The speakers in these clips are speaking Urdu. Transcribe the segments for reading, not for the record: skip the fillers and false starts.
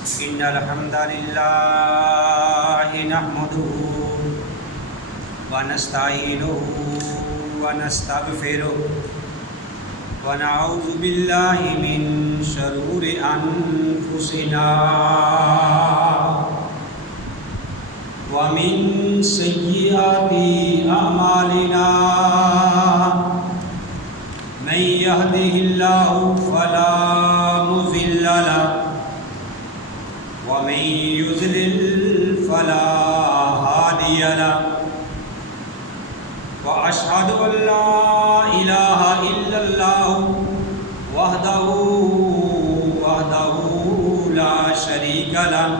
إن الحمد لله نحمده ونستعينه ونستغفره ونعوذ بالله من شرور أنفسنا ومن سيئات أعمالنا من يهده الله فلا مضل له ومن يضلل فلا هادي له وأشهد أن لا إله إلا الله وحده لا شريك له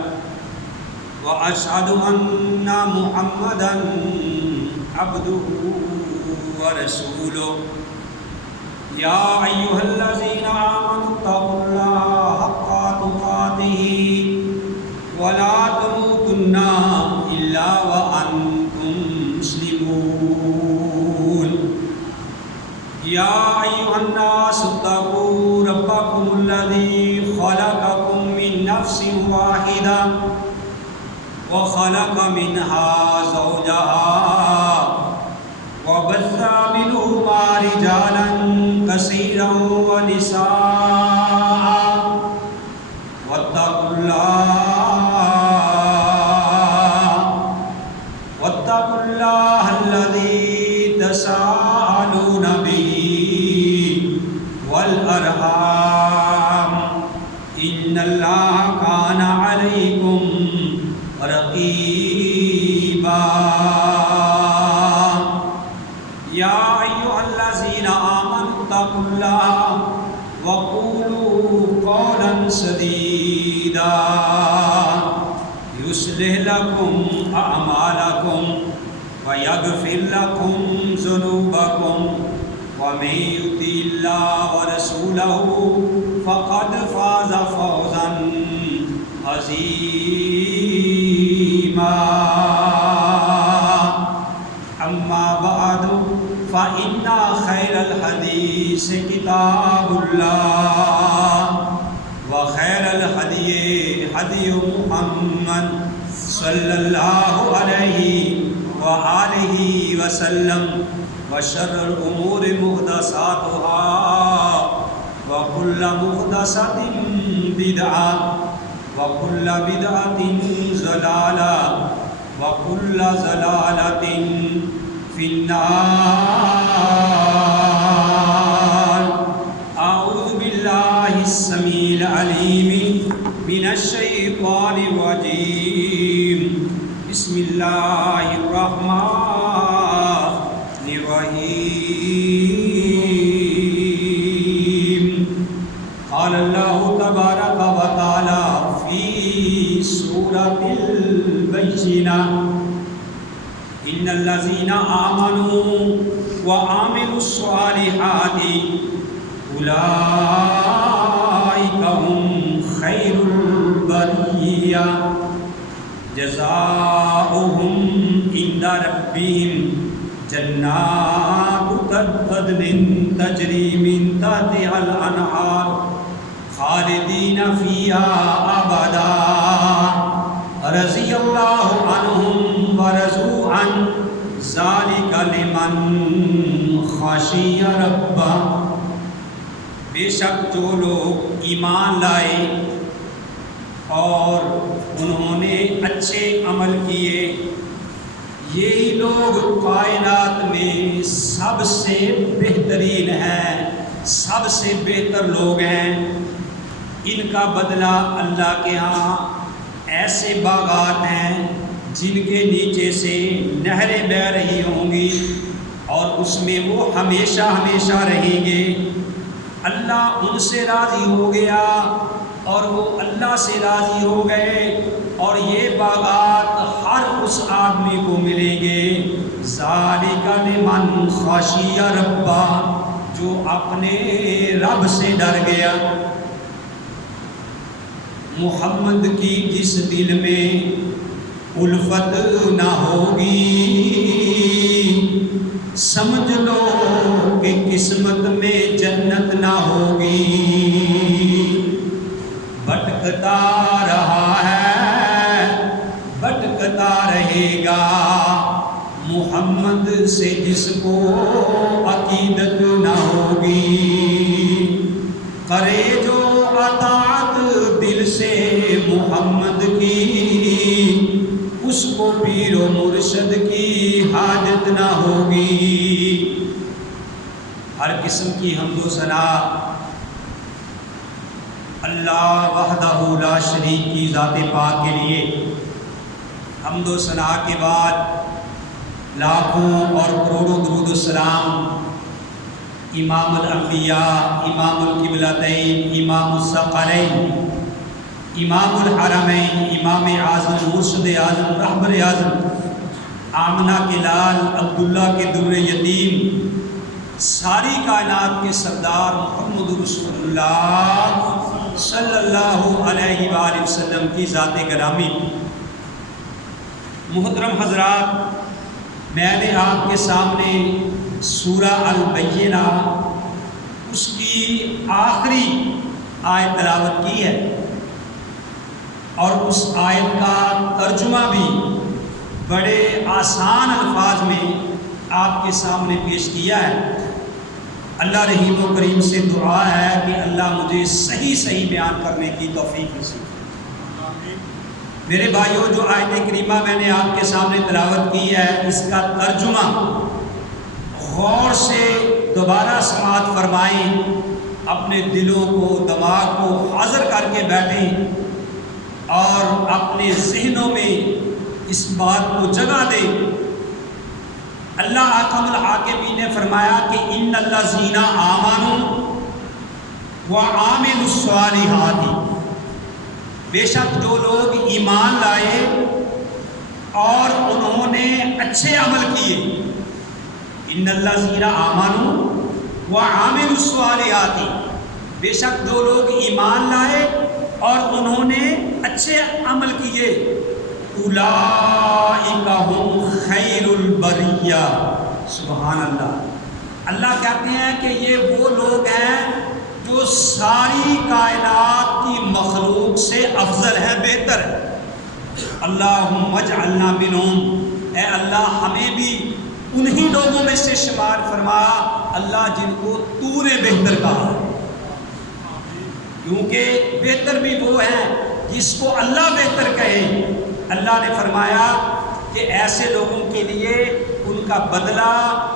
وأشهد أن محمدا عبده ورسوله يا أيها الذين آمنوا اتقوا الله حق تقاته ولا تموتن إلا وأنتم مسلمون يا أيها الناس اتقوا ربكم الذي خلقكم من نفس واحدة وخلق منها زوجها وبث منهما رجالا كثيرا ونساء واتقوا الله الذي تساءلون به والأرحام إن الله كان عليكم رقيبا يا أيها الذين آمنوا اتقوا الله وقولوا قولا سديدا يصلح لكم أعمالكم ويغفر لكم ذنوبكم ومن يطع الله ورسوله فقد فاز فوزا عظيما أما بعد فإن خير الحديث كتاب الله وخير الهدي هدي محمد صلى الله عليه وآله وسلم وشر الأمور محدثاتها وكل محدثة بدعة وكل بدعة ضلالة وكل ضلالة في النار. أعوذ بالله السميع العليم من الشيطان الرجيم. بسم الله الرحمن الرحيم. قال الله تبارك وتعالى في سورة البينة إن الذين آمنوا وعملوا الصالحات أولئك هم خير البرية جزاؤهم عند ربهم جنات عدن تجري من تحتها الأنهار خالدين فيها أبدا رضي الله عنهم ورضوا عنه ذلك لمن خشي ربه. بے شک جو لوگ ایمان لائے اور انہوں نے اچھے عمل کیے یہی لوگ کائنات میں سب سے بہترین ہیں، سب سے بہتر لوگ ہیں. ان کا بدلہ اللہ کے ہاں ایسے باغات ہیں جن کے نیچے سے نہریں بہہ رہی ہوں گی اور اس میں وہ ہمیشہ ہمیشہ رہیں گے. اللہ ان سے راضی ہو گیا اور وہ اللہ سے راضی ہو گئے اور یہ باغات ہر اس آدمی کو ملیں گے. ذالک لمن خشی ربہ، جو اپنے رب سے ڈر گیا. محمد کی جس دل میں الفت نہ ہوگی سمجھ لو کہ قسمت میں جنت نہ ہوگی. بھٹکتا بھٹکتا رہا ہے بھٹکتا رہے گا، محمد سے جس کو عقیدت نہ ہوگی، کرے جو اطاعت دل سے محمد کی، اس کو پیر و مرشد کی حاجت نہ ہوگی۔ ہر قسم کی حمد و ثنا اللہ وحدہ لا شریک کی ذات پاک کے لیے۔ حمد و ثنا کے بعد لاکھوں اور کروڑوں درود السلام امام الانبیاء، امام القبلتین، امام الثقلین، امام الحرمین، امام اعظم، مرشد اعظم، رہبر اعظم، آمنہ کے لال، عبداللہ کے در یتیم، ساری کائنات کے سردار محمد رسول اللہ صلی اللہ علیہ وآلہ وسلم کی ذات گرامی۔ محترم حضرات، میں نے آپ کے سامنے سورہ البینہ اس کی آخری آیت تلاوت کی ہے، اور اس آیت کا ترجمہ بھی بڑے آسان الفاظ میں آپ کے سامنے پیش کیا ہے۔ اللہ رحیم و کریم سے دعا ہے کہ اللہ مجھے صحیح بیان کرنے کی توفیق نصیب کرے۔ میرے بھائیوں، جو آیت کریمہ میں نے آپ کے سامنے تلاوت کی ہے، اس کا ترجمہ غور سے دوبارہ سماعت فرمائیں، اپنے دلوں کو، دماغ کو حاضر کر کے بیٹھیں اور اپنے ذہنوں میں اس بات کو جگہ دیں۔ اللہ حکم الحاکمین نے فرمایا کہ ان الذین آمنوا وعملوا الصالحات، بے شک جو لوگ ایمان لائے اور انہوں نے اچھے عمل کیے، ان الذین آمنوا وعملوا الصالحات، بے شک جو لوگ ایمان لائے اور انہوں نے اچھے عمل کیے، اولئک ہم خیر البریہ، سبحان اللہ۔ اللہ کہتے ہیں کہ یہ وہ لوگ ہیں جو ساری کائنات کی مخلوق سے افضل ہے، بہتر ہے۔ اللہم اجعلنا منہم، اے اللہ ہمیں بھی انہی لوگوں میں سے شمار فرما، اللہ جن کو تو نے بہتر کہا ہے، کیونکہ بہتر بھی وہ ہیں جس کو اللہ بہتر کہے۔ اللہ نے فرمایا کہ ایسے لوگوں کے لیے ان کا بدلہ،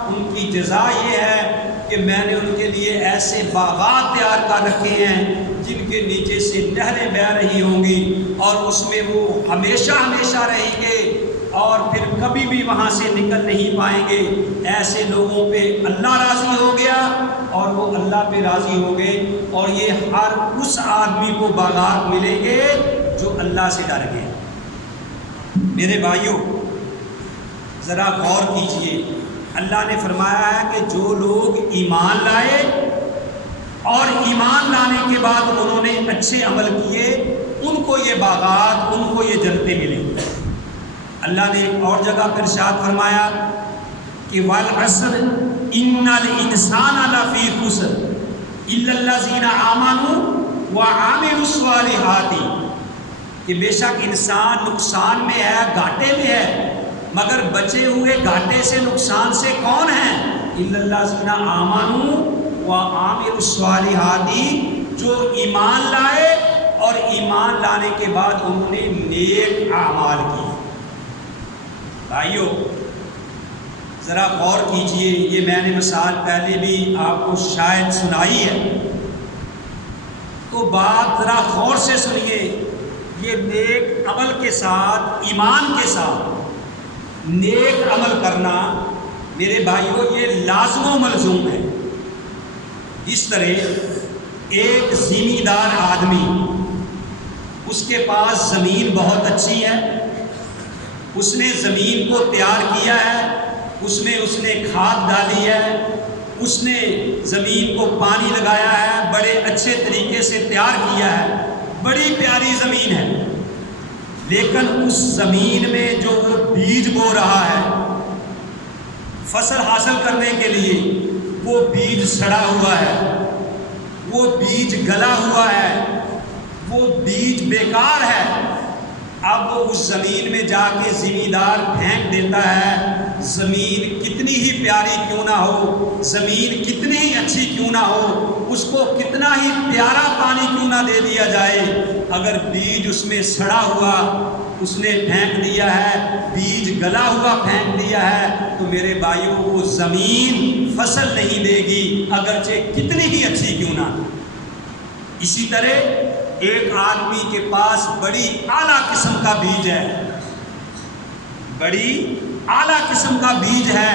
ان کی جزا یہ ہے کہ میں نے ان کے لیے ایسے باغات تیار کر رکھے ہیں جن کے نیچے سے نہریں بہہ رہی ہوں گی، اور اس میں وہ ہمیشہ ہمیشہ رہیں گے اور پھر کبھی بھی وہاں سے نکل نہیں پائیں گے۔ ایسے لوگوں پہ اللہ راضی ہو گیا اور وہ اللہ پہ راضی ہو گئے، اور یہ ہر اس آدمی کو باغات ملیں گے جو اللہ سے ڈر گئے۔ میرے بھائیوں، ذرا غور کیجئے، اللہ نے فرمایا ہے کہ جو لوگ ایمان لائے اور ایمان لانے کے بعد انہوں نے اچھے عمل کیے، ان کو یہ باغات، ان کو یہ جنتیں ملیں۔ اللہ نے ایک اور جگہ پر ارشاد فرمایا کہ والعصر ان الانسان لفی خسر الا الذین آمنوا وعملوا الصالحات، کہ بے شک انسان نقصان میں ہے، گھاٹے میں ہے، مگر بچے ہوئے گھاٹے سے، نقصان سے کون ہیں؟ الا الذین آمنوا وعملوا الصالحات، جو ایمان لائے اور ایمان لانے کے بعد انہوں نے نیک اعمال کیے۔ بھائیو ذرا غور کیجئے، یہ میں نے مثال پہلے بھی آپ کو شاید سنائی ہے، تو بات ذرا غور سے سنیے۔ یہ نیک عمل کے ساتھ، ایمان کے ساتھ نیک عمل کرنا میرے بھائیوں یہ لازم و ملزوم ہے۔ اس طرح ایک زمیندار آدمی، اس کے پاس زمین بہت اچھی ہے، اس نے زمین کو تیار کیا ہے، اس نے کھاد ڈالی ہے، اس نے زمین کو پانی لگایا ہے، بڑے اچھے طریقے سے تیار کیا ہے، بڑی پیاری زمین ہے، لیکن اس زمین میں جو وہ بیج بو رہا ہے فصل حاصل کرنے کے لیے، وہ بیج سڑا ہوا ہے، وہ بیج گلا ہوا ہے، وہ بیج بیکار ہے، اب وہ اس زمین میں جا کے زمیندار پھینک دیتا ہے، زمین کتنی ہی پیاری کیوں نہ ہو، زمین کتنی ہی اچھی کیوں نہ ہو، اس کو کتنا ہی پیارا پانی کیوں نہ دے دیا جائے، اگر بیج اس میں سڑا ہوا اس نے پھینک دیا ہے، بیج گلا ہوا پھینک دیا ہے، تو میرے بھائیوں وہ زمین فصل نہیں دے گی، اگرچہ کتنی ہی اچھی کیوں نہ۔ اسی طرح ایک آدمی کے پاس بڑی اعلیٰ قسم کا بیج ہے، بڑی اعلیٰ قسم کا بیج ہے،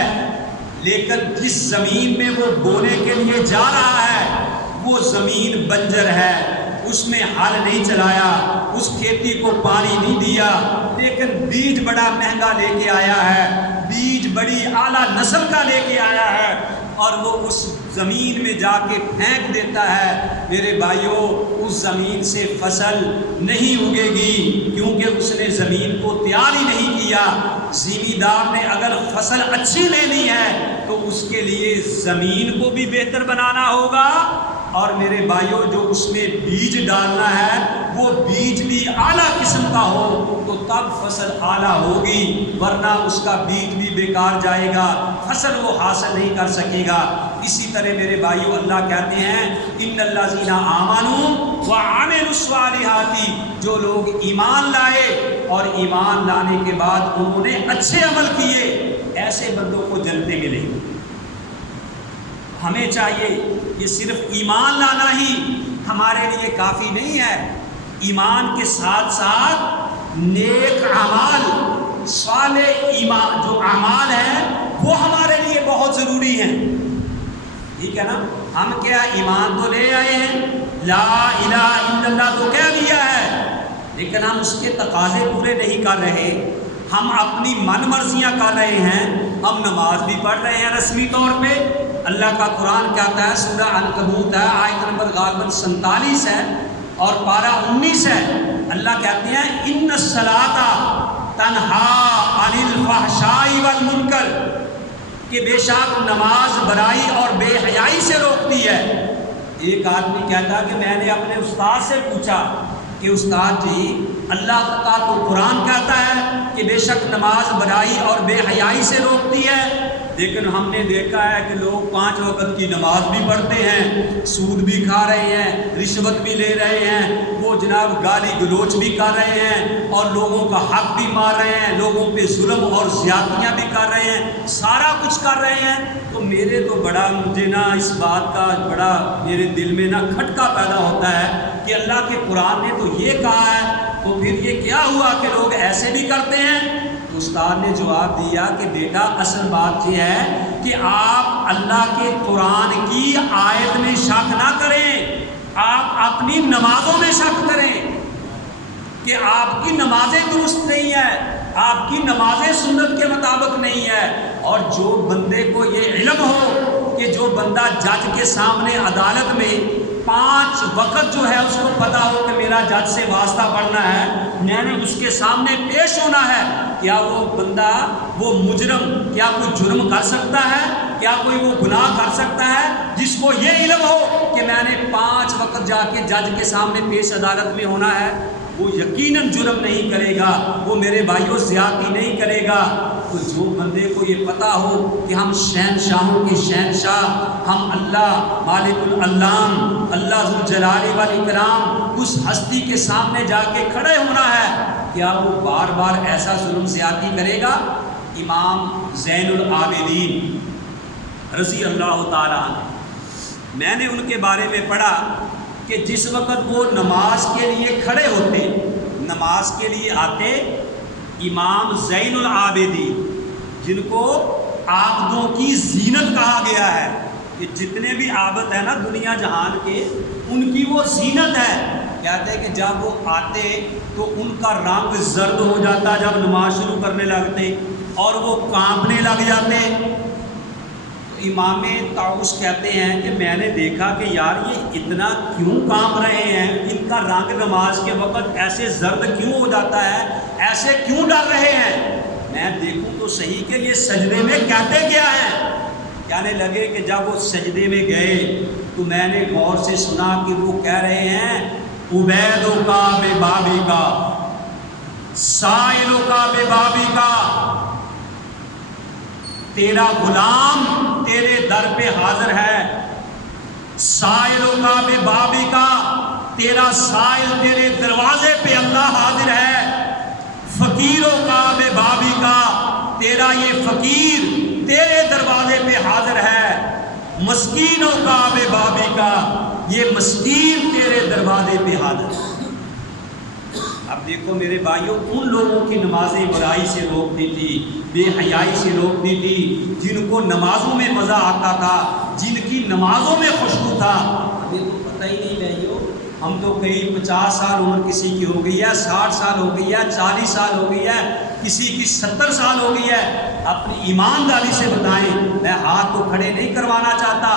لیکن جس زمین میں وہ بونے کے لیے جا رہا ہے وہ زمین بنجر ہے، اس میں ہل نہیں چلایا، اس کھیتی کو پانی نہیں دیا، لیکن بیج بڑا مہنگا لے کے آیا ہے، بیج بڑی اعلیٰ نسل کا لے کے آیا ہے، اور وہ اس زمین میں جا کے پھینک دیتا ہے، میرے بھائیوں اس زمین سے فصل نہیں اگے گی، کیونکہ اس نے زمین کو تیار ہی نہیں کیا۔ زمیندار نے اگر فصل اچھی لینی ہے تو اس کے لیے زمین کو بھی بہتر بنانا ہوگا، اور میرے بھائیوں جو اس میں بیج ڈالنا ہے وہ بیج بھی اعلیٰ قسم کا ہو تو تب فصل اعلیٰ ہوگی، ورنہ اس کا بیج بھی بیکار جائے گا، فصل وہ حاصل نہیں کر سکے گا۔ اسی طرح میرے بھائیوں اللہ کہتے ہیں ان الذین آمنوا وعملوا الصالحات، جو لوگ ایمان لائے اور ایمان لانے کے بعد انہوں نے اچھے عمل کیے، ایسے بندوں کو جنتیں ملیں گی۔ ہمیں چاہیے کہ صرف ایمان لانا ہی ہمارے لیے کافی نہیں ہے، ایمان کے ساتھ ساتھ نیک اعمال، صالح ایمان جو اعمال ہیں وہ ہمارے لیے بہت ضروری ہیں، ٹھیک ہے نا؟ ہم کیا ایمان تو لے آئے ہیں، لا الہ الا اللہ تو کہہ دیا ہے، لیکن ہم اس کے تقاضے پورے نہیں کر رہے، ہم اپنی من مرضیاں کر رہے ہیں، ہم نماز بھی پڑھ رہے ہیں رسمی طور پہ، اللہ کا قرآن کہتا ہے سورہ عنکبوت ہے آیت نمبر غالباً 47 ہے اور پارہ 19 ہے، اللہ کہتے ہیں ان الصلاۃ تنہیٰ عن الفحشاء والمنکر، کہ بے شک نماز برائی اور بے حیائی سے روکتی ہے۔ ایک آدمی کہتا کہ میں نے اپنے استاد سے پوچھا کہ استاد جی اللہ کا تو قرآن کہتا ہے کہ بے شک نماز برائی اور بے حیائی سے روکتی ہے، لیکن ہم نے دیکھا ہے کہ لوگ 5 وقت کی نماز بھی پڑھتے ہیں، سود بھی کھا رہے ہیں، رشوت بھی لے رہے ہیں، وہ جناب گالی گلوچ بھی کر رہے ہیں اور لوگوں کا حق بھی مار رہے ہیں، لوگوں پہ ظلم اور زیادتیاں بھی کر رہے ہیں، سارا کچھ کر رہے ہیں، تو میرے تو مجھے نا اس بات کا بڑا میرے دل میں نا کھٹکا پیدا ہوتا ہے کہ اللہ کے قرآن نے تو یہ کہا ہے، تو پھر یہ کیا ہوا کہ لوگ ایسے بھی کرتے ہیں؟ استاد نے جواب دیا کہ بیٹا اصل بات یہ ہے کہ آپ اللہ کے قرآن کی آیت میں شک نہ کریں، آپ اپنی نمازوں میں شک کریں کہ آپ کی نمازیں درست نہیں ہیں، آپ کی نمازیں سنت کے مطابق نہیں ہے، اور جو بندے کو یہ علم ہو کہ جو بندہ جج کے سامنے عدالت میں 5 وقت جو ہے اس کو پتا ہو کہ میرا جج سے واسطہ پڑھنا ہے، میں نے اس کے سامنے پیش ہونا ہے، کیا وہ بندہ وہ مجرم کیا کوئی جرم کر سکتا ہے؟ کیا کوئی وہ گناہ کر سکتا ہے جس کو یہ علم ہو کہ میں نے 5 وقت جا کے جج کے سامنے پیش عدالت میں ہونا ہے؟ وہ یقیناً جرم نہیں کرے گا، وہ میرے بھائیوں زیادتی نہیں کرے گا۔ تو جو بندے کو یہ پتا ہو کہ ہم شہنشاہوں کے شہنشاہ، ہم اللہ مالک العلام اللہ ذو الجلال والاکرام، اس ہستی کے سامنے جا کے کھڑے ہونا ہے، کیا وہ بار بار ایسا ظلم زیادتی کرے گا؟ امام زین العابدین رضی اللہ تعالیٰ عنہ، میں نے ان کے بارے میں پڑھا کہ جس وقت وہ نماز کے لیے کھڑے ہوتے، نماز کے لیے آتے، امام زین العابدین جن کو عابدوں کی زینت کہا گیا ہے، کہ جتنے بھی عابد ہیں نا دنیا جہان کے، ان کی وہ زینت ہے، کہتے ہیں کہ جب وہ آتے تو ان کا رنگ زرد ہو جاتا جب نماز شروع کرنے لگتے، اور وہ کانپنے لگ جاتے۔ امام طاؤس کہتے ہیں کہ میں نے دیکھا کہ یار یہ اتنا کیوں کانپ رہے ہیں، ان کا رنگ نماز کے وقت ایسے زرد کیوں ہو جاتا ہے، ایسے کیوں ڈر رہے ہیں؟ میں دیکھوں تو صحیح کہ یہ سجدے میں کہتے کیا ہیں؟ کہنے لگے کہ جب وہ سجدے میں گئے تو میں نے غور سے سنا کہ وہ کہہ رہے ہیں عبیدوں کا بے بابی کا، سائلوں کا بے بابی کا، تیرا غلام تیرے در پہ حاضر ہے، سائلوں کا بے بابی کا، تیرا سائل تیرے دروازے پہ اللہ حاضر ہے، فقیروں کا بے بابی کا، تیرا یہ فقیر تیرے دروازے پہ حاضر ہے، مسکینوں کا بے بابی کا، یہ مسکین تیرے دروازے پہ حاضر ہے۔ اب دیکھو میرے بھائیوں، ان لوگوں کی نمازیں برائی سے روکتی تھی، بے حیائی سے روکتی تھی، جن کو نمازوں میں مزہ آتا تھا، جن کی نمازوں میں خوشبو تھا۔ ہمیں تو پتہ ہی نہیں بھائیوں، ہم تو کئی 50 سال عمر کسی کی ہو گئی ہے، 60 سال ہو گئی ہے، 40 سال ہو گئی ہے، کسی کی 70 سال ہو گئی ہے۔ اپنی ایمانداری سے بتائیں، میں ہاتھ تو کھڑے نہیں کروانا چاہتا،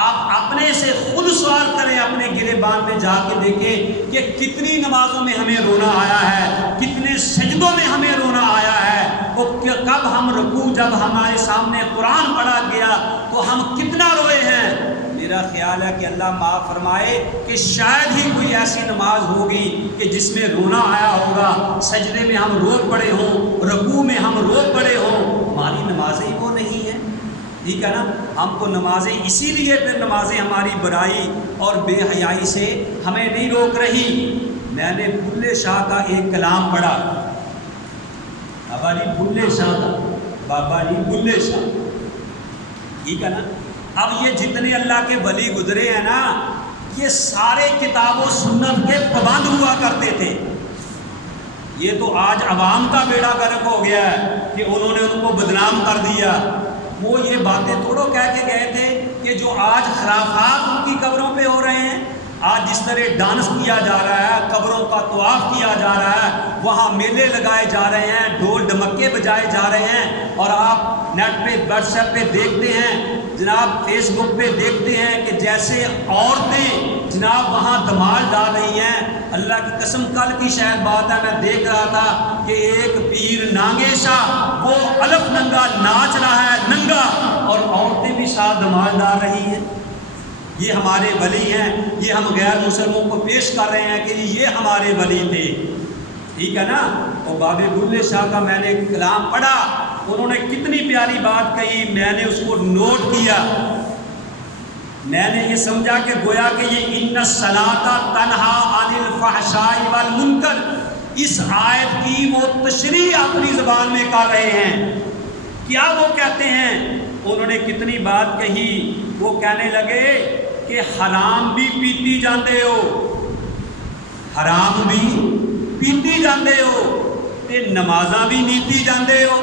آپ اپنے سے خود سوال کریں، اپنے گریبان میں جا کے دیکھیں کہ کتنی نمازوں میں ہمیں رونا آیا ہے، کتنے سجدوں میں ہمیں رونا آیا ہے، وہ کب ہم رکوع جب ہمارے سامنے قرآن پڑھا گیا تو ہم کتنا روئے ہیں۔ میرا خیال ہے کہ اللہ معاف فرمائے کہ شاید ہی کوئی ایسی نماز ہوگی کہ جس میں رونا آیا ہوگا، سجدے میں ہم رو پڑے ہوں، رکوع میں ہم رو پڑے ہوں۔ ہماری نمازیں وہ نہیں ہیں، ٹھیک ہے نا؟ ہم تو نمازیں اسی لیے پھر نمازیں ہماری برائی اور بے حیائی سے ہمیں نہیں روک رہی۔ میں نے بلے شاہ کا ایک کلام پڑھا، بابا جی بلے شاہ کا، بابا جی بلے شاہ، ٹھیک ہے نا؟ اب یہ جتنے اللہ کے ولی گزرے ہیں نا، یہ سارے کتاب و سنت کے پابند ہوا کرتے تھے۔ یہ تو آج عوام کا بیڑا غرق ہو گیا ہے کہ انہوں نے ان کو بدنام کر دیا۔ وہ یہ باتیں تھوڑو کہہ کے گئے تھے کہ جو آج خرافات ان کی قبروں پہ ہو رہے ہیں، آج جس طرح ڈانس کیا جا رہا ہے، قبروں کا طواف کیا جا رہا ہے، وہاں میلے لگائے جا رہے ہیں، ڈھول ڈمکے بجائے جا رہے ہیں، اور آپ نیٹ پہ واٹس ایپ پہ دیکھتے ہیں جناب، فیس بک پہ دیکھتے ہیں کہ جیسے عورتیں جناب وہاں دھمال ڈال رہی ہیں۔ اللہ کی قسم، کل کی شاید بات ہے، میں دیکھ رہا تھا کہ ایک پیر نانگے شاہ وہ الف ننگا ناچ رہا ہے، ننگا، اور عورتیں بھی ساتھ دھمال ڈال رہی ہیں۔ یہ ہمارے ولی ہیں، یہ ہم غیر مسلموں کو پیش کر رہے ہیں کہ یہ ہمارے ولی تھے، ٹھیک ہے نا؟ اور بابے بلے شاہ کا میں نے کلام پڑھا، انہوں نے کتنی پیاری بات کہی، میں نے اس کو نوٹ کیا، میں نے یہ سمجھا کہ گویا کہ یہ ان الصلاۃ تنہا عن الفحشاء والمنکر، اس آیت کی وہ تشریح اپنی زبان میں کر رہے ہیں۔ کیا وہ کہتے ہیں؟ انہوں نے کتنی بات کہی، وہ کہنے لگے کہ حرام بھی پیتی جاندے ہو، حرام بھی پیتی جاندے ہو تے نمازاں بھی نیتی جاندے ہو۔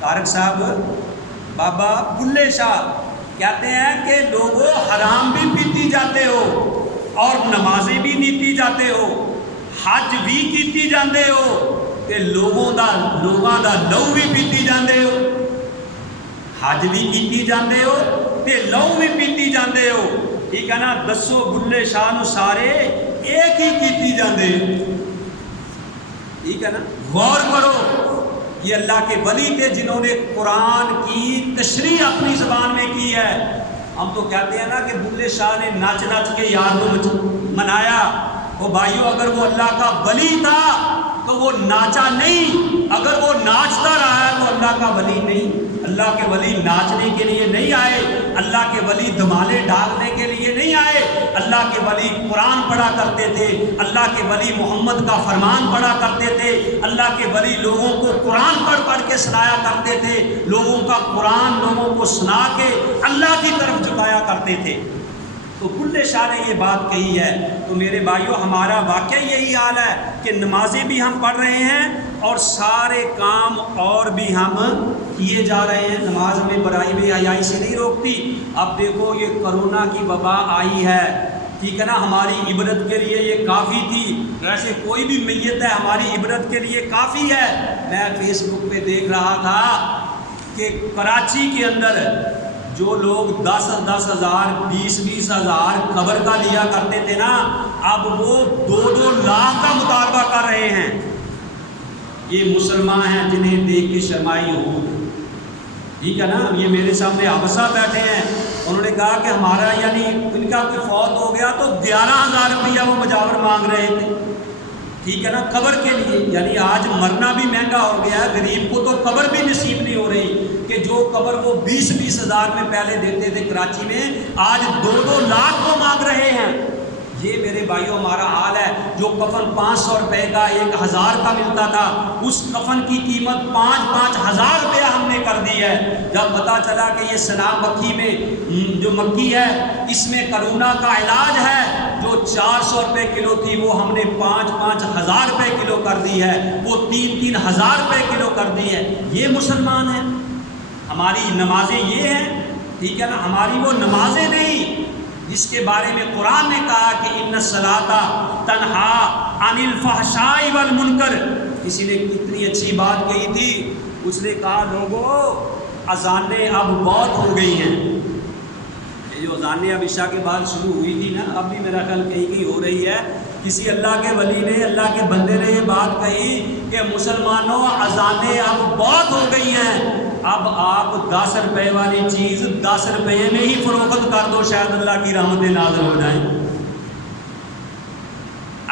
طارق صاحب، بابا بلے شاہ کہتے ہیں کہ لوگوں حرام بھی پیتی جاتے ہو اور نمازیں بھی نیتی جاتے ہو، حج بھی کیتی جاندے ہو تے لوگوں دا لہو بھی پیتی جاندے ہو، حج بھی کیتی جاندے ہو تے لہو بھی پیتی جاندے ہو، ٹھیک ہے نا؟ دسو بلے شاہ نو سارے ایک ہی کیتی جاندے، ٹھیک ہے نا؟ غور کرو، یہ اللہ کے ولی تھے جنہوں نے قرآن کی تشریح اپنی زبان میں کی ہے۔ ہم تو کہتے ہیں نا کہ بلے شاہ نے نچ نچ کے یار کو منایا۔ وہ بھائیوں، اگر وہ اللہ کا ولی تھا تو وہ ناچا نہیں، اگر وہ ناچتا رہا ہے تو اللہ کا ولی نہیں۔ اللہ کے ولی ناچنے کے لیے نہیں آئے، اللہ کے ولی دھمالے ڈالنے کے لیے نہیں آئے، اللہ کے ولی قرآن پڑھا کرتے تھے، اللہ کے ولی محمد کا فرمان پڑھا کرتے تھے، اللہ کے ولی لوگوں کو قرآن پڑھ کے سنایا کرتے تھے، لوگوں کا قرآن لوگوں کو سنا کے اللہ کی طرف جھکایا کرتے تھے۔ تو بلے شاہ نے یہ بات کہی ہے۔ تو میرے بھائیوں، ہمارا واقعہ یہی حال ہے کہ نمازیں بھی ہم پڑھ رہے ہیں اور سارے کام اور بھی ہم کیے جا رہے ہیں۔ نماز میں برائی بے حیائی سے نہیں روکتی۔ اب دیکھو، یہ کرونا کی وبا آئی ہے، ٹھیک ہے نا؟ ہماری عبرت کے لیے یہ کافی تھی، ویسے کوئی بھی میت ہے ہماری عبرت کے لیے کافی ہے۔ میں فیس بک پہ دیکھ رہا تھا کہ کراچی کے اندر جو لوگ 10-10 ہزار 20-20 ہزار قبر کا لیا کرتے تھے نا، اب وہ 2-2 لاکھ کا مطالبہ کر رہے ہیں۔ یہ مسلمان ہیں جنہیں دیکھ کے شرمائی ہو، ٹھیک ہے نا؟ یہ میرے سامنے حبشہ بیٹھے ہیں، انہوں نے کہا کہ ہمارا یعنی ان کا کوئی فوت ہو گیا تو 11,000 روپیہ وہ مجاور مانگ رہے تھے، ٹھیک ہے نا، قبر کے لیے۔ یعنی آج مرنا بھی مہنگا ہو گیا ہے، غریب کو تو قبر بھی نصیب نہیں ہو رہی کہ جو قبر وہ 20-20 ہزار میں پہلے دیتے تھے کراچی میں، آج 2-2 لاکھ وہ مانگ رہے ہیں۔ یہ میرے بھائیوں ہمارا حال ہے۔ جو کفن 500 روپے کا 1,000 کا ملتا تھا، اس کفن کی قیمت 5-5 ہزار روپیہ ہم نے کر دی ہے۔ جب پتا چلا کہ یہ سنام مکھی میں جو مکی ہے اس میں کرونا کا علاج ہے، جو 400 روپے کلو تھی وہ ہم نے 5-5 ہزار روپے کلو کر دی ہے، وہ 3-3 ہزار روپے کلو کر دی ہے۔ یہ مسلمان ہیں؟ ہماری نمازیں یہ ہیں، ٹھیک ہے نا، ہماری وہ نمازیں نہیں جس کے بارے میں قرآن نے کہا کہ ان الصلاۃ تنہا عن الفحشاء والمنکر۔ کسی نے کتنی اچھی بات کہی تھی، اس نے کہا لوگوں اذانیں اب بہت ہو گئی ہیں۔ یہ جو اذانیں اب عشاء کے بعد شروع ہوئی تھی نا، اب بھی میرا خیال کہیں ہو رہی ہے۔ کسی اللہ کے ولی نے، اللہ کے بندے نے یہ بات کہی کہ مسلمانوں اذانیں اب بہت ہو گئی ہیں، اب آپ 10 روپے والی چیز 10 روپے میں ہی فروخت کر دو، شاید اللہ کی رحمتیں نازل ہو جائیں۔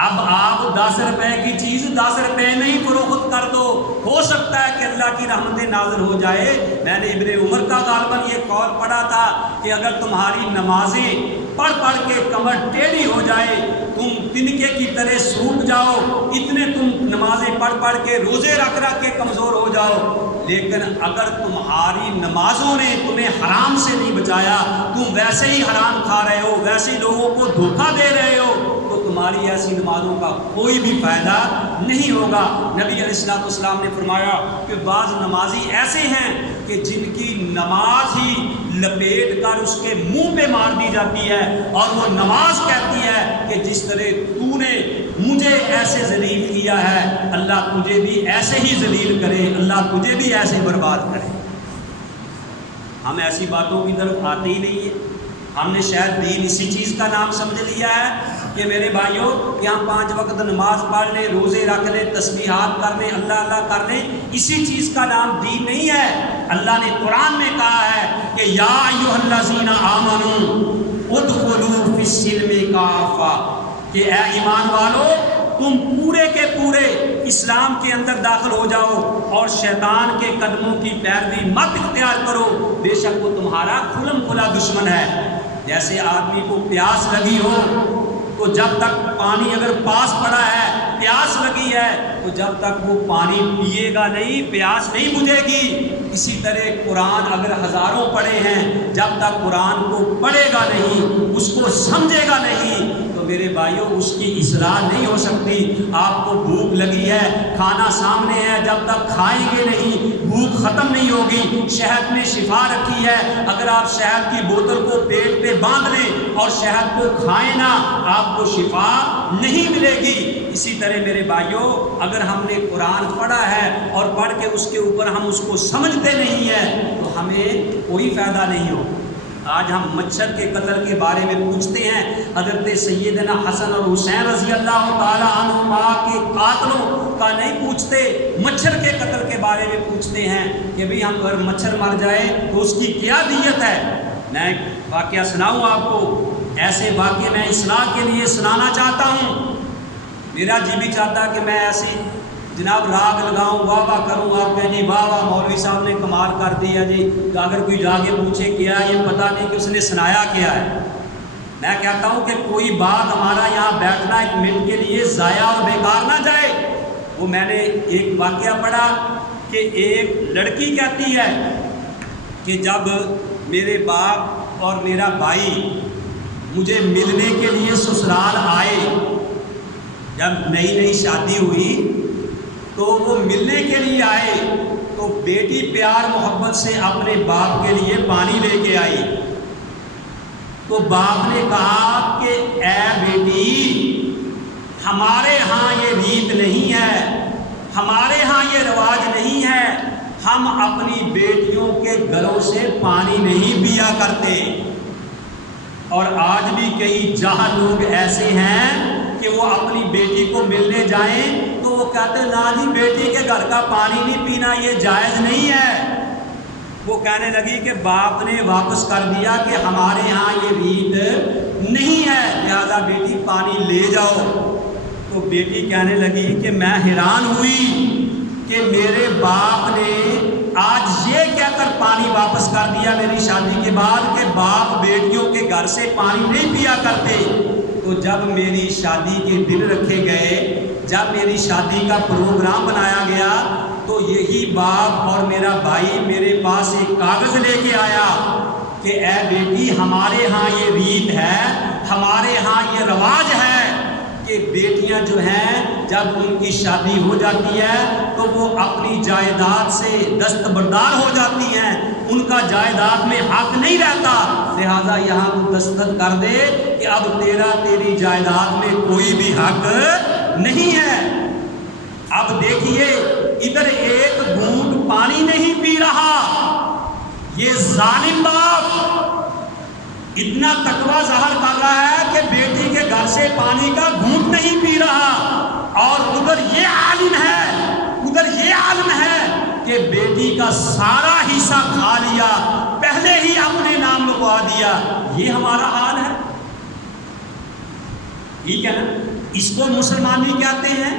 اب آپ 10 روپے کی چیز 10 روپے میں ہی فروخت کر دو، ہو سکتا ہے کہ اللہ کی رحمتیں نازل ہو جائے۔ میں نے ابن عمر کا غالباً یہ قول پڑھا تھا کہ اگر تمہاری نمازیں پڑھ پڑھ کے کمر ٹیڑھی ہو جائے، تم تنکے کی طرح سوکھ جاؤ، اتنے تم نمازیں پڑھ پڑھ کے روزے رکھ رکھ کے کمزور ہو جاؤ، لیکن اگر تمہاری نمازوں نے تمہیں حرام سے نہیں بچایا، تم ویسے ہی حرام کھا رہے ہو، ویسے ہی لوگوں کو دھوکہ دے رہے ہو، تو تمہاری ایسی نمازوں کا کوئی بھی فائدہ نہیں ہوگا۔ نبی علیہ الصلوۃ والسلام نے فرمایا کہ بعض نمازی ایسے ہیں کہ جن کی نماز ہی لپیٹ کر اس کے منہ پہ مار دی جاتی ہے، اور وہ نماز کہتی ہے کہ جس طرح تو نے مجھے ایسے ذلیل کیا ہے، اللہ تجھے بھی ایسے ہی ذلیل کرے، اللہ تجھے بھی ایسے برباد کرے۔ ہم ایسی باتوں کی طرف آتے ہی نہیں ہیں۔ ہم نے شاید دین اسی چیز کا نام سمجھ لیا ہے کہ میرے بھائیوں کہ ہم 5 وقت نماز پڑھ لیں، روزے رکھ لیں، تسبیحات کر لیں، اللہ اللہ کر لیں، اسی چیز کا نام دین نہیں ہے۔ اللہ نے قرآن میں کہا ہے کہ یا ایھا الذین آمنوا ادخلوا فی السلم کافہ، کہ اے ایمان والو تم پورے کے پورے اسلام کے اندر داخل ہو جاؤ اور شیطان کے قدموں کی پیروی مت اختیار کرو، بے شک وہ تمہارا کھلم کھلا دشمن ہے۔ جیسے آدمی کو پیاس لگی ہو تو جب تک پانی اگر پاس پڑا ہے، پیاس لگی ہے تو جب تک وہ پانی پیے گا نہیں، پیاس نہیں بجھے گی۔ اسی طرح قرآن اگر ہزاروں پڑھے ہیں، جب تک قرآن کو پڑھے گا نہیں، اس کو سمجھے گا نہیں، تو میرے بھائیوں اس کی اصلاح نہیں ہو سکتی۔ آپ کو بھوک لگی ہے، کھانا سامنے ہے، جب تک کھائیں گے نہیں بھوک ختم نہیں ہوگی۔ شہد میں شفا رکھی ہے، اگر آپ شہد کی بوتل کو پیٹ پہ باندھ لیں اور شہد کو کھائیں نا، آپ کو شفا نہیں ملے گی۔ اسی طرح میرے بھائیوں اگر ہم نے قرآن پڑھا ہے اور پڑھ کے اس کے اوپر ہم اس کو سمجھتے نہیں ہیں تو ہمیں کوئی فائدہ نہیں ہو۔ آج ہم مچھر کے قتل کے بارے میں پوچھتے ہیں، حضرت سیدنا حسن اور حسین رضی اللہ تعالی عنہما کے قاتلوں کا نہیں پوچھتے، مچھر کے قتل کے بارے میں پوچھتے ہیں کہ بھئی ہم اگر مچھر مر جائے تو اس کی کیا دیت ہے۔ میں ایک واقعہ سناؤں آپ کو، ایسے واقعے میں اصلاح کے لیے سنانا چاہتا ہوں۔ میرا جی بھی چاہتا کہ میں ایسی جناب راگ لگاؤں، واہ واہ کروں، آپ کہیں جی واہ واہ مولوی صاحب نے کمال کر دیا جی، اگر کوئی جا کے پوچھے کیا ہے، یہ پتہ نہیں کہ اس نے سنایا کیا ہے۔ میں کہتا ہوں کہ کوئی بات ہمارا یہاں بیٹھنا 1 منٹ کے لیے ضائع اور بیکار نہ جائے۔ وہ میں نے ایک واقعہ پڑھا کہ ایک لڑکی کہتی ہے کہ جب میرے باپ اور میرا بھائی مجھے ملنے کے لیے سسرال آئے، جب نئی نئی شادی ہوئی تو وہ ملنے کے لیے آئے تو بیٹی پیار محبت سے اپنے باپ کے لیے پانی لے کے آئی، تو باپ نے کہا کہ اے بیٹی ہمارے ہاں یہ ریت نہیں ہے، ہمارے ہاں یہ رواج نہیں ہے، ہم اپنی بیٹیوں کے گھروں سے پانی نہیں پیا کرتے۔ اور آج بھی کئی جاہل لوگ ایسے ہیں کہ وہ اپنی بیٹی کو ملنے جائیں تو وہ کہتے ہیں نا جی بیٹی کے گھر کا پانی نہیں پینا، یہ جائز نہیں ہے۔ وہ کہنے لگی کہ باپ نے واپس کر دیا کہ ہمارے ہاں یہ ریت نہیں ہے، لہذا بیٹی پانی لے جاؤ۔ تو بیٹی کہنے لگی کہ میں حیران ہوئی کہ میرے باپ نے آج یہ کہہ کر پانی واپس کر دیا میری شادی کے بعد کہ باپ بیٹیوں کے گھر سے پانی نہیں پیا کرتے۔ تو جب میری شادی کے دن رکھے گئے، جب میری شادی کا پروگرام بنایا گیا، تو یہی باپ اور میرا بھائی میرے پاس ایک کاغذ لے کے آیا کہ اے بیٹی، ہمارے ہاں یہ ریت ہے، ہمارے ہاں یہ رواج ہے کہ بیٹیاں جو ہیں جب ان کی شادی ہو جاتی ہے تو وہ اپنی جائیداد سے دستبردار ہو جاتی ہیں، ان کا جائیداد میں حق نہیں رہتا، لہذا یہاں تو دستخط کر دے کہ اب تیری جائیداد میں کوئی بھی حق نہیں ہے۔ اب دیکھیے ادھر ایک گھونٹ پانی نہیں پی رہا، یہ ظالم باپ اتنا تقوی ظاہر کر رہا ہے کہ بیٹی کے گھر سے پانی کا گھونٹ نہیں پی رہا، اور ادھر یہ عالم ہے کہ بیٹی کا سارا حصہ کھا لیا، پہلے ہی اپنے نام لگوا دیا۔ یہ ہمارا حال ہے، ٹھیک ہے نا؟ اس کو مسلمانی کہتے ہیں۔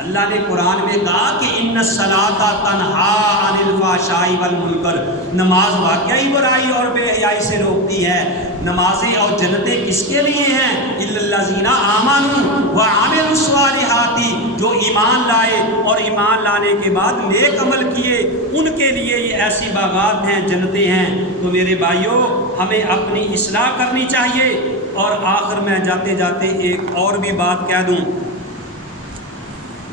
اللہ نے قرآن میں کہا کہ ان الصلاۃ تنہا عن الفحشاء والمنکر، نماز واقعی برائی اور بے حیائی سے روکتی ہے۔ نمازیں اور جنتیں کس کے لیے ہیں؟ الا الذین آمنوا وعملوا الصالحات، جو ایمان لائے اور ایمان لانے کے بعد نیک عمل کیے، ان کے لیے یہ ایسی باغات ہیں، جنتیں ہیں۔ تو میرے بھائیوں، ہمیں اپنی اصلاح کرنی چاہیے۔ اور آخر میں جاتے جاتے ایک اور بھی بات کہہ دوں،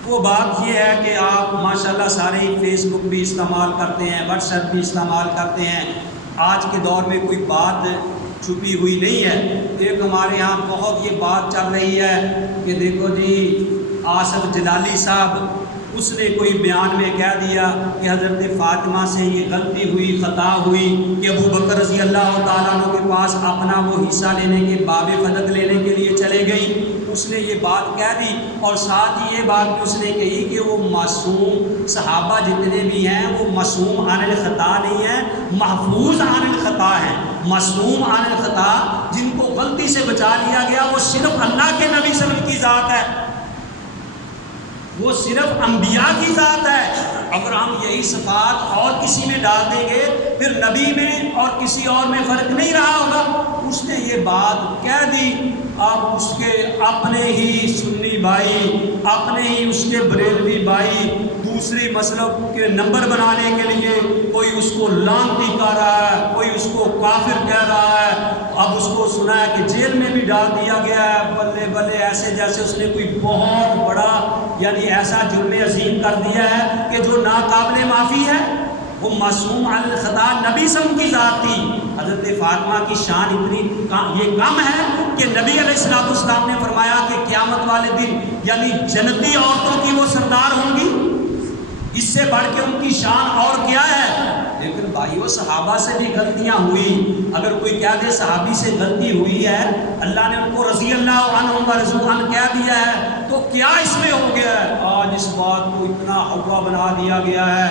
وہ بات یہ ہے کہ آپ ماشاءاللہ سارے ہی فیس بک بھی استعمال کرتے ہیں، واٹس ایپ بھی استعمال کرتے ہیں۔ آج کے دور میں کوئی بات چھپی ہوئی نہیں ہے۔ ایک ہمارے ہاں بہت یہ بات چل رہی ہے کہ دیکھو جی آصف جلالی صاحب، اس نے کوئی بیان میں کہہ دیا کہ حضرت فاطمہ سے یہ غلطی ہوئی، خطا ہوئی کہ ابو بکر رضی اللہ تعالیٰ عنہ کے پاس اپنا وہ حصہ لینے کے باب فلک لینے کے لیے چلے گئی۔ اس نے یہ بات کہہ دی، اور ساتھ ہی یہ بات بھی اس نے کہی کہ وہ معصوم صحابہ جتنے بھی ہیں وہ معصوم عن الخطا نہیں ہیں، محفوظ عن الخطا ہیں۔ معصوم عن الخطا، جن کو غلطی سے بچا لیا گیا، وہ صرف اللہ کے نبی صلی اللہ علیہ وسلم کی ذات ہے، وہ صرف انبیاء کی ذات ہے۔ اگر ہم یہی صفات اور کسی میں ڈال دیں گے، پھر نبی میں اور کسی اور میں فرق نہیں رہا ہوگا۔ اس نے یہ بات کہہ دی، اب اس کے اپنے ہی سنی بھائی، اپنے ہی اس کے بریلوی بھائی دوسری مسلک کے نمبر بنانے کے لیے کوئی اس کو لعنتی کر رہا ہے، کوئی اس کو کافر کہہ رہا ہے۔ اب اس کو سنا ہے کہ جیل میں بھی ڈال دیا گیا ہے، بلے بلے، ایسے جیسے اس نے کوئی بہت بڑا یعنی ایسا جرم عظیم کر دیا ہے کہ جو ناقابل معافی ہے۔ وہ معصوم عن الخطا نبی صلی اللہ علیہ وسلم کی ذات تھی۔ حضرت فاطمہ کی شان اتنی یہ کم ہے کہ نبی علیہ السلام نے فرمایا کہ قیامت والے دن یعنی جنتی عورتوں کی وہ سردار ہوں گی، اس سے بڑھ کے ان کی شان اور کیا ہے؟ لیکن بھائیو، صحابہ سے بھی غلطیاں ہوئی۔ اگر کوئی کہہ دے صحابی سے غلطی ہوئی ہے، اللہ نے ان کو رضی اللہ عنہم ورضوا عنہ کہہ دیا ہے، تو کیا اس میں ہو گیا ہے؟ آج اس بات کو اتنا ہوا بنا دیا گیا ہے،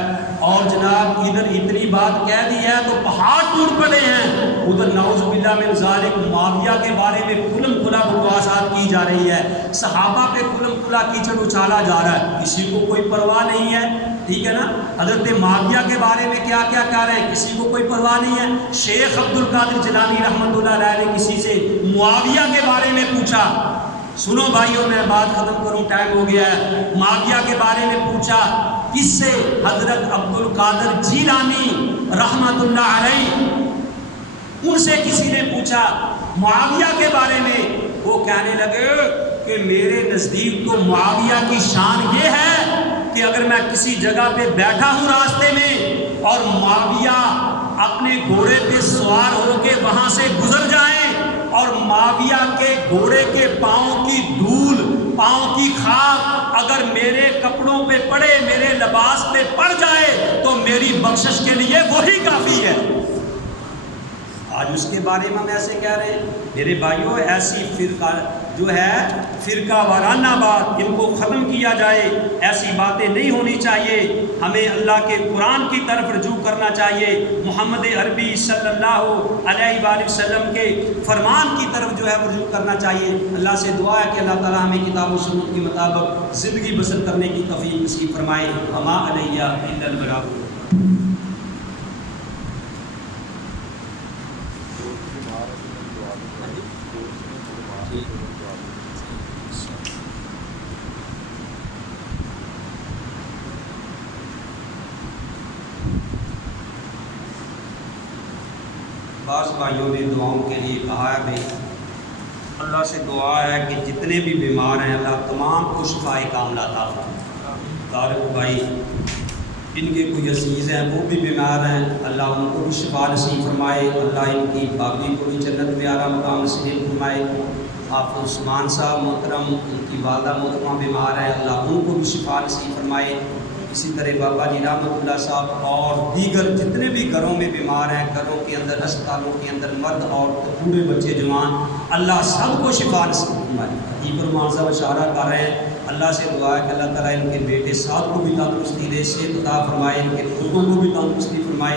اور جناب ادھر اتنی بات کہہ دی ہے تو پہاڑ ٹوٹ پڑے ہیں۔ ادھر نعوذ باللہ من ذالک معاویہ کے بارے میں کھلم کھلا بکواسات کی جا رہی ہے، صحابہ پہ کھلم کھلا کیچڑ اچھالا جا رہا ہے، کسی کو کوئی پرواہ نہیں ہے، ٹھیک ہے نا؟ حضرت معاویہ کے بارے میں کیا کیا کہہ رہے ہیں، کسی کو کوئی پرواہ نہیں ہے۔ شیخ عبد القادر جیلانی رحمۃ اللہ علیہ نے کسی سے معاویہ کے بارے میں پوچھا، سنو بھائیوں میں بات ختم کروں، ٹائم ہو گیا ہے۔ معاویہ کے بارے میں پوچھا کس سے؟ حضرت عبد القادر جیلانی رحمۃ اللہ علیہ، ان سے کسی نے پوچھا معاویہ کے بارے میں، وہ کہنے لگے کہ میرے نزدیک تو معاویہ کی شان یہ ہے کہ اگر میں کسی جگہ پہ بیٹھا ہوں راستے میں اور معاویہ اپنے گھوڑے پہ سوار ہو کے وہاں سے گزر جائیں اور معاویہ کے گھوڑے کے پاؤں کی دھول، پاؤں کی خاک اگر میرے کپڑوں پہ پڑے، میرے لباس پہ پڑ جائے تو میری بخشش کے لیے وہی کافی ہے۔ آج اس کے بارے میں ہم ایسے کہہ رہے ہیں۔ میرے بھائیوں، ایسی فرقہ جو ہے فرقہ وارانہ بات، ان کو ختم کیا جائے، ایسی باتیں نہیں ہونی چاہیے۔ ہمیں اللہ کے قرآن کی طرف رجوع کرنا چاہیے، محمد عربی صلی اللہ علیہ وآلہ وسلم کے فرمان کی طرف جو ہے رجوع کرنا چاہیے۔ اللہ سے دعا ہے کہ اللہ تعالیٰ ہمیں کتاب و سنت کے مطابق زندگی بسر کرنے کی توفیق نصیب فرمائے۔ وما علیہ الا البلاغ۔ بعض بھائیوں نے دعاؤں کے لیے کہا ہے بھائی اللہ سے دعا ہے کہ جتنے بھی بیمار ہیں اللہ تمام کو شفائے کاملہ عطا فرمائے۔ طارق بھائی ان کے کوئی عزیز ہیں وہ بھی بیمار ہیں، اللہ ان کو بھی شفا نصیب فرمائے، اللہ ان کی باقی کو بھی جنت میں اعلیٰ مقام نصیب فرمائے۔ حافظ عثمان صاحب محترم، ان کی والدہ محترمہ بیمار ہیں، اللہ ان کو بھی شفا نصیب فرمائے۔ اسی طرح بابا جی رحمۃ اللہ صاحب اور دیگر جتنے بھی گھروں میں بیمار ہیں، گھروں کے اندر، ہسپتالوں کے اندر، مرد اور بوڑھے بچے جوان، اللہ سب کو شفا نصیب فرمائے۔ حبیب الرحمان صاحب اشارہ کر رہے ہیں، اللہ سے دعا ہے کہ اللہ تعالیٰ ان کے بیٹے ساتھ کو بھی تندرستی دے، صحت عطا فرمائے، ان کے بزرگوں کو بھی تندرستی فرمائے،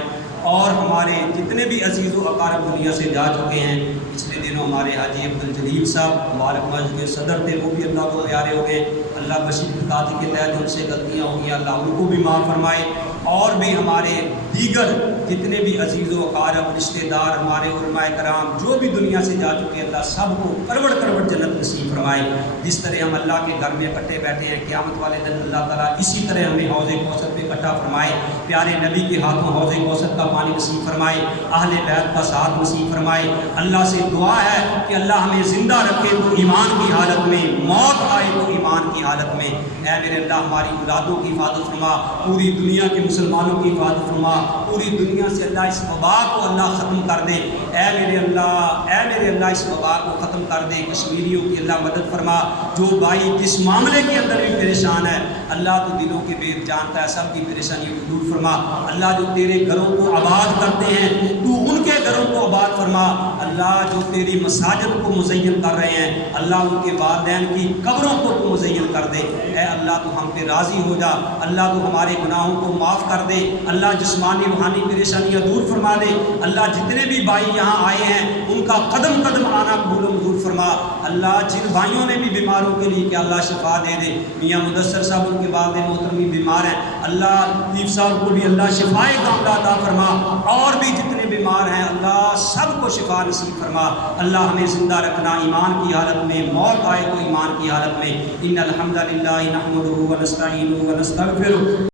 اور ہمارے جتنے بھی عزیز و اقارب دنیا سے جا چکے ہیں، پچھلے دنوں ہمارے حاجی عبدالجلیل صاحب مبارک مسجد کے صدر تھے، وہ بھی اللہ کو پیارے ہو گئے، اللہ بشیر قاضی کے تحت ان سے غلطیاں ہو گئی، اللہ ان کو بھی معاف فرمائے، اور بھی ہمارے دیگر جتنے بھی عزیز و اقارب رشتہ دار، ہمارے علماء کرام جو بھی دنیا سے جا چکے، اللہ سب کو کروڑ کروڑ جنت نصیب فرمائے۔ جس طرح ہم اللہ کے گھر میں اکٹھے بیٹھے ہیں، قیامت والے دن اللہ تعالیٰ اسی طرح ہمیں حوض کوثر پہ اکٹھا فرمائے، پیارے نبی کے ہاتھوں حوض کوثر کا پانی نصیب فرمائے، اہل بیت کا ساتھ نصیب فرمائے۔ اللہ سے دعا ہے کہ اللہ ہمیں زندہ رکھے تو ایمان کی حالت میں، موت آئے تو ایمان کی حالت میں۔ اے میرے اللہ ہماری اولادوں کی حفاظت فرما، پوری دنیا کے مسلمانوں کی حفاظت فرما، پوری دنیا سے اللہ اس وبا کو اللہ ختم کر دے۔ اے میرے اللہ اس وبا کو ختم کر دے۔ کشمیریوں کی اللہ مدد فرما، جو بھائی جس معاملے کے اندر بھی پریشان ہے، اللہ تو دلوں کے بھید جانتا ہے، سب کی پریشانیوں کو دور فرما۔ اللہ جو تیرے گھروں کو آباد کرتے ہیں تو ان کے گھروں کو آباد فرما۔ اللہ جو تیری مساجد کو مزین کر رہے ہیں، اللہ ان کے والدین کی قبروں کو تو مزین کر دے۔ اے اللہ تو ہم پہ راضی ہو جا، اللہ تو ہمارے گناہوں کو معاف کر دے، اللہ جسمانی روحانی پریشانیاں دور فرما دے۔ اللہ جتنے بھی بھائی یہاں آئے ہیں ان کا قدم قدم آنا قبول و منظور فرما۔ اللہ جن بھائیوں نے بھی بیماروں کے لیے کہ اللہ شفا دے دے، میاں مدثر صاحب ان کے والد محترمی بیمار ہیں، اللہ لطیف صاحب کو بھی اللہ شفائے کاملہ عطا فرما، اور بھی جتنے بیمار ہیں اللہ سب کو شفا نصیب فرما۔ اللہ ہمیں زندہ رکھنا ایمان کی حالت میں، موت آئے تو ایمان کی حالت میں۔ ان الحمد للہ نحمدہ و نستعینہ و نستغفرہ۔